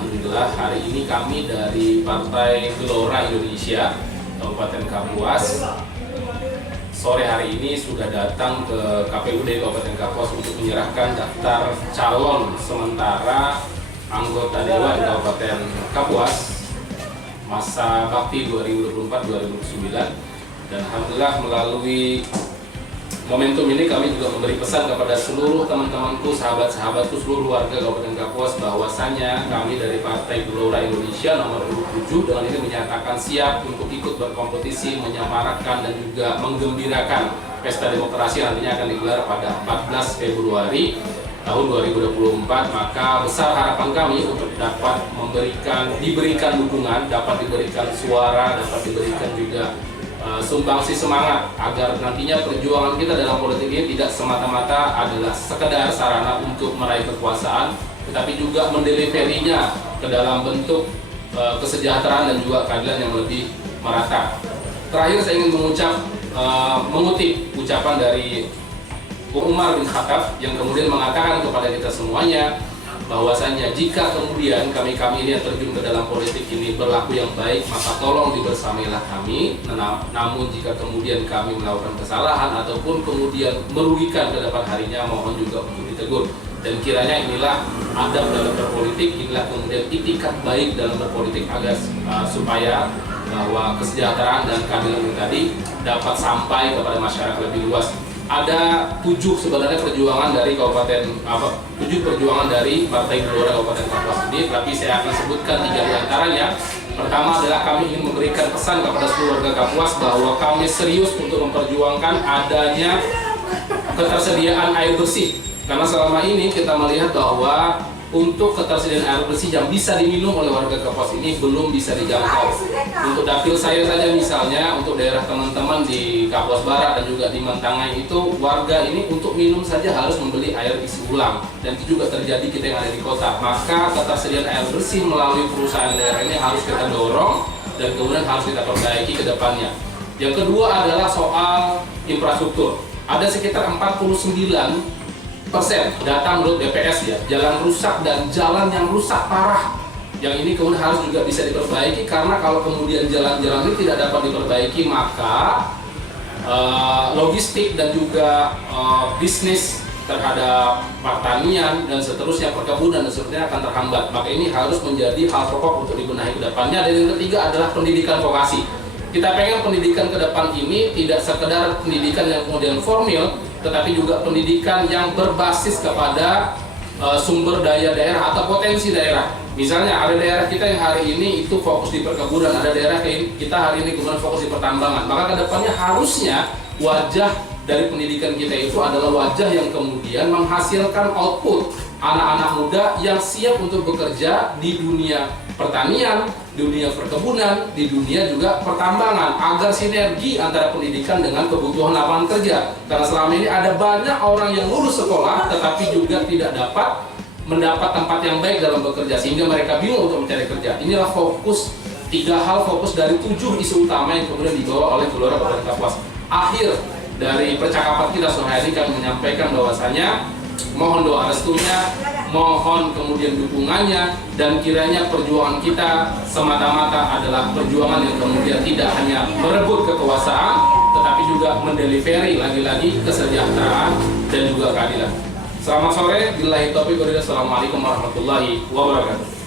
Alhamdulillah hari ini kami dari Partai Gelora Indonesia Kabupaten Kapuas sore hari ini sudah datang ke KPUD Kabupaten Kapuas untuk menyerahkan daftar calon sementara anggota Dewan Kabupaten Kapuas masa bakti 2024-2029. Dan Alhamdulillah melalui momentum ini kami juga memberi pesan kepada seluruh teman-temanku, sahabat-sahabatku, seluruh warga Kabupaten Kapuas bahwasanya kami dari Partai Gelora Indonesia nomor 27 dengan ini menyatakan siap untuk ikut berkompetisi, menyemarakkan dan juga menggembirakan pesta demokrasi nantinya akan digelar pada 14 Februari tahun 2024. Maka besar harapan kami untuk dapat diberikan dukungan, dapat diberikan suara, dapat diberikan juga sumbangsi semangat agar nantinya perjuangan kita dalam politik ini tidak semata-mata adalah sekedar sarana untuk meraih kekuasaan, tetapi juga mendeliverinya ke dalam bentuk kesejahteraan dan juga keadilan yang lebih merata. Terakhir saya ingin mengutip ucapan dari Umar bin Khattab yang kemudian mengatakan kepada kita semuanya bahwasanya jika kemudian kami ini yang terjun ke dalam politik ini berlaku yang baik, maka tolong dibersamailah kami. Namun jika kemudian kami melakukan kesalahan ataupun kemudian merugikan ke depan harinya, mohon juga untuk ditegur. Dan kiranya inilah adab dalam berpolitik, inilah kemudian itikat baik dalam berpolitik agar supaya bahwa kesejahteraan dan keadilan ini tadi dapat sampai kepada masyarakat lebih luas. Ada 7 sebenarnya perjuangan dari perjuangan dari Partai Gelora Kabupaten Kapuas ini, tapi saya akan sebutkan 3 di antaranya. Pertama adalah kami ingin memberikan pesan kepada seluruh warga Kapuas bahwa kami serius untuk memperjuangkan adanya ketersediaan air bersih. Karena selama ini kita melihat bahwa untuk ketersediaan air bersih yang bisa diminum oleh warga Kapuas ini belum bisa dijangkau. Untuk dapil saya saja misalnya, untuk daerah teman-teman di Kapuas Barat dan juga di Mentangai itu, warga ini untuk minum saja harus membeli air isi ulang. Dan itu juga terjadi kita yang ada di kota. Maka ketersediaan air bersih melalui perusahaan daerah ini harus kita dorong dan kemudian harus kita perbaiki ke depannya. Yang kedua adalah soal infrastruktur. Ada sekitar 49% data menurut BPS ya, jalan rusak dan jalan yang rusak parah. Yang ini kemudian harus juga bisa diperbaiki, karena kalau kemudian jalan-jalan ini tidak dapat diperbaiki, maka logistik dan juga bisnis terhadap pertanian dan seterusnya, perkebunan dan seterusnya akan terhambat. Maka ini harus menjadi hal pokok untuk dibenahi ke depannya. Dan yang ketiga adalah pendidikan vokasi. Kita pengen pendidikan ke depan ini tidak sekedar pendidikan yang kemudian formal, tetapi juga pendidikan yang berbasis kepada sumber daya daerah atau potensi daerah. Misalnya ada daerah kita yang hari ini itu fokus di perkebunan, ada daerah kita hari ini kemudian fokus di pertambangan. Maka kedepannya harusnya wajah dari pendidikan kita itu adalah wajah yang kemudian menghasilkan output anak-anak muda yang siap untuk bekerja di dunia pertanian, di dunia perkebunan, di dunia juga pertambangan, agar sinergi antara pendidikan dengan kebutuhan lapangan kerja. Karena selama ini ada banyak orang yang lulus sekolah tetapi juga tidak dapat mendapat tempat yang baik dalam bekerja, sehingga mereka bingung untuk mencari kerja. Inilah fokus 3 hal fokus dari 7 isu utama yang kemudian dibawa oleh Gelora Kabupaten Kapuas. Akhir dari percakapan kita sore hari kami menyampaikan bahwasanya mohon doa restunya, mohon kemudian dukungannya, dan kiranya perjuangan kita semata-mata adalah perjuangan yang kemudian tidak hanya merebut kekuasaan, tetapi juga mendeliveri lagi-lagi kesejahteraan dan juga keadilan. Selamat sore, billahi taufiq wal hidayah. Assalamualaikum warahmatullahi wabarakatuh.